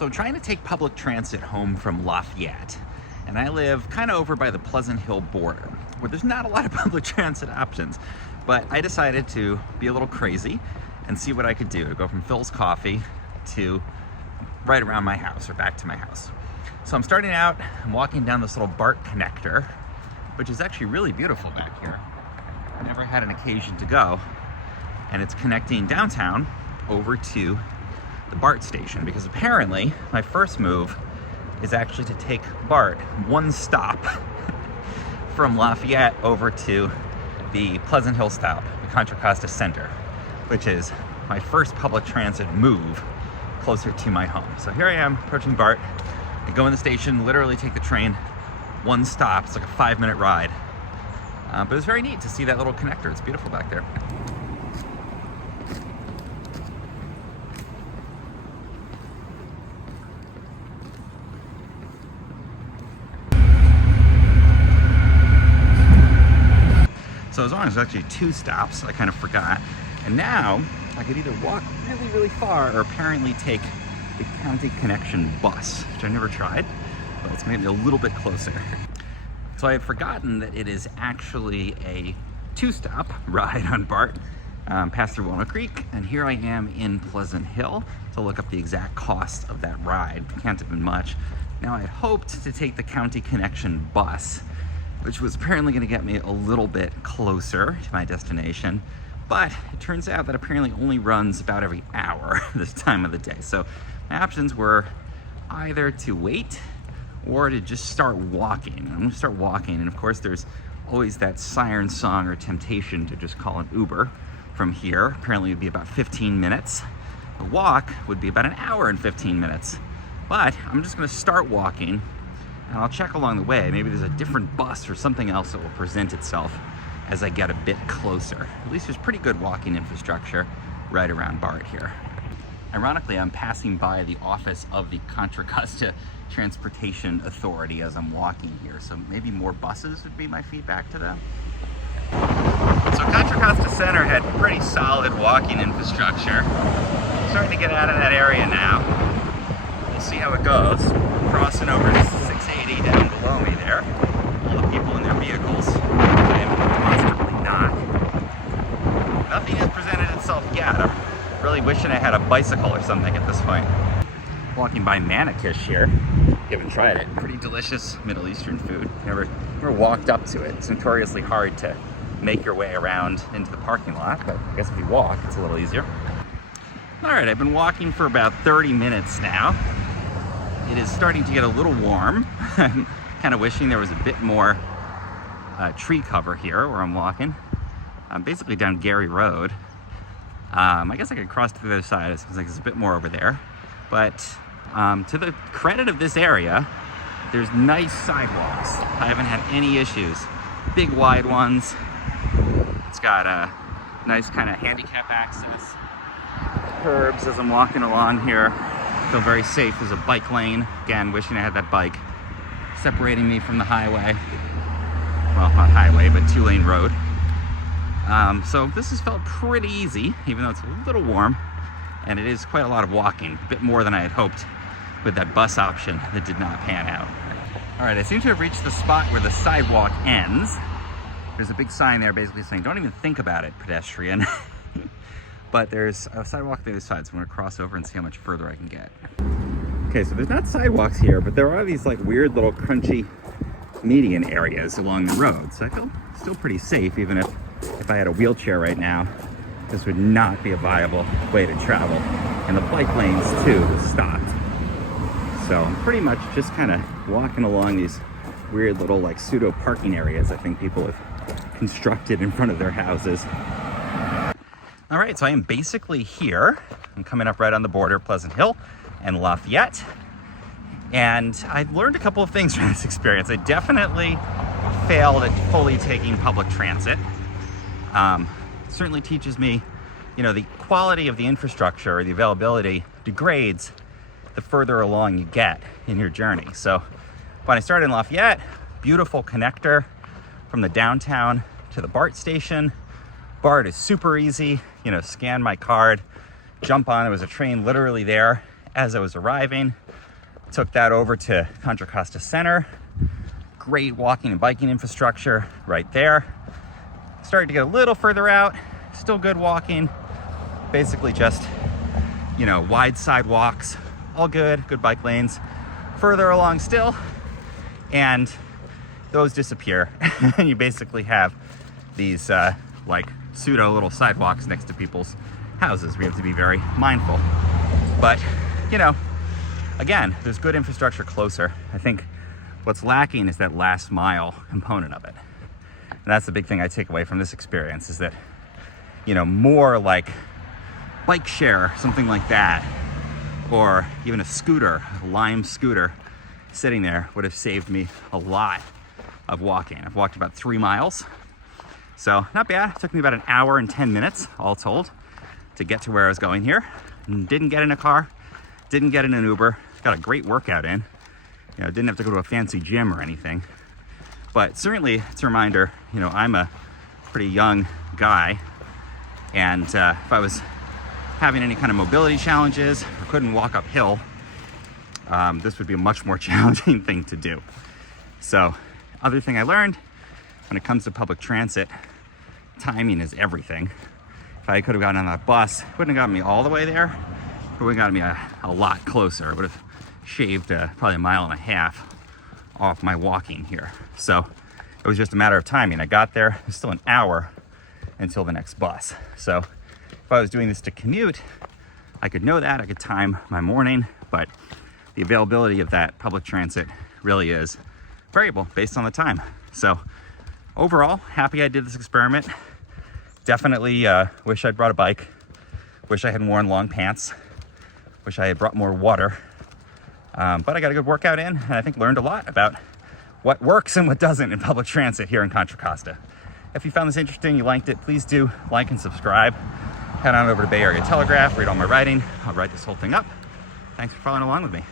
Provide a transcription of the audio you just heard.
So I'm trying to take public transit home from Lafayette, and I live kind of over by the Pleasant Hill border, where there's not a lot of public transit options. But I decided to be a little crazy and see what I could do to go from Phil's Coffee to right around my house or back to my house. So I'm starting out, I'm walking down this little BART connector, which is actually really beautiful back here. I never had an occasion to go, and it's connecting downtown over to the BART station, because apparently my first move is actually to take BART one stop from Lafayette over to the Pleasant Hill stop, the Contra Costa Center, which is my first public transit move closer to my home. So here I am approaching BART. I go in the station, literally take the train one stop. It's like a 5-minute ride. But it was very neat to see that little connector. It's beautiful back there. So as long as there's actually 2 stops, I kind of forgot. And now I could either walk really, really far or apparently take the County Connection bus, which I never tried, but it's maybe a little bit closer. So I had forgotten that it is actually a 2-stop ride on BART, past through Walnut Creek, and here I am in Pleasant Hill to look up the exact cost of that ride. It can't have been much. Now I had hoped to take the County Connection bus, which was apparently going to get me a little bit closer to my destination, but it turns out that apparently only runs about every hour this time of the day. So my options were either to wait or to just start walking. I'm going to start walking, and of course there's always that siren song or temptation to just call an Uber from here. Apparently it would be about 15 minutes. The walk would be about an hour and 15 minutes. But I'm just going to start walking, and I'll check along the way. Maybe there's a different bus or something else that will present itself as I get a bit closer. At least there's pretty good walking infrastructure right around BART here. Ironically, I'm passing by the office of the Contra Costa Transportation Authority as I'm walking here, so maybe more buses would be my feedback to them. So Contra Costa Center had pretty solid walking infrastructure. I'm starting to get out of that area now. We'll see how it goes. Crossing over to 680 down below me there. All the people in their vehicles. I am demonstrably not. Nothing has presented itself yet. I'm really wishing I had a bicycle or something at this point. Walking by Manikish here. You haven't tried it. Pretty delicious Middle Eastern food. Never walked up to it. It's notoriously hard to make your way around into the parking lot, but I guess if you walk, it's a little easier. All right, I've been walking for about 30 minutes now. It is starting to get a little warm. I'm kind of wishing there was a bit more tree cover here where I'm walking. I'm basically down Gary Road. I guess I could cross to the other side. It seems like there's a bit more over there. But to the credit of this area, there's nice sidewalks. I haven't had any issues. Big wide ones. It's got a nice kind of handicap access. Burbs as I'm walking along here. Feel very safe. There's a bike lane. Again, wishing I had that bike separating me from the highway. Well, not highway, but 2-lane road. So this has felt pretty easy, even though it's a little warm. And it is quite a lot of walking, a bit more than I had hoped with that bus option that did not pan out. All right, I seem to have reached the spot where the sidewalk ends. There's a big sign there basically saying, don't even think about it, pedestrian. But there's a sidewalk on the other side, so I'm gonna cross over and see how much further I can get. Okay, so there's not sidewalks here, but there are these like weird little crunchy median areas along the road. So I feel still pretty safe, even if I had a wheelchair right now. This would not be a viable way to travel. And the bike lanes too stopped. So I'm pretty much just kind of walking along these weird little like pseudo parking areas I think people have constructed in front of their houses. All right, so I am basically here. I'm coming up right on the border, Pleasant Hill and Lafayette. And I've learned a couple of things from this experience. I definitely failed at fully taking public transit. Certainly teaches me, you know, the quality of the infrastructure or the availability degrades the further along you get in your journey. So when I started in Lafayette, beautiful connector from the downtown to the BART station. BART is super easy, you know, scan my card, jump on. There was a train literally there, as I was arriving. Took that over to Contra Costa Center. Great walking and biking infrastructure right there. Started to get a little further out, still good walking. Basically just, you know, wide sidewalks, all good bike lanes. Further along still, and those disappear. And you basically have these like pseudo little sidewalks next to people's houses. We have to be very mindful. But, you know, again, there's good infrastructure closer. I think what's lacking is that last mile component of it. And that's the big thing I take away from this experience, is that, you know, more like bike share, something like that, or even a scooter, a Lime scooter, sitting there would have saved me a lot of walking. I've walked about 3 miles, so not bad. It took me about an hour and 10 minutes, all told, to get to where I was going here. And didn't get in a car, didn't get in an Uber, got a great workout in. You know, didn't have to go to a fancy gym or anything. But certainly it's a reminder, you know, I'm a pretty young guy, and if I was having any kind of mobility challenges or couldn't walk uphill, this would be a much more challenging thing to do. So, other thing I learned, when it comes to public transit, timing is everything. If I could have gotten on that bus, it wouldn't have gotten me all the way there, it would have gotten me a lot closer. It would have shaved probably 1.5 miles off my walking here. So it was just a matter of timing. I got there, there's still an hour until the next bus. So if I was doing this to commute, I could know that, I could time my morning, but the availability of that public transit really is variable based on the time. So overall, happy I did this experiment. Definitely wish I'd brought a bike, wish I had worn long pants, wish I had brought more water. But I got a good workout in, and I think learned a lot about what works and what doesn't in public transit here in Contra Costa. If you found this interesting, you liked it, please do like and subscribe. Head on over to Bay Area Telegraph, read all my writing. I'll write this whole thing up. Thanks for following along with me.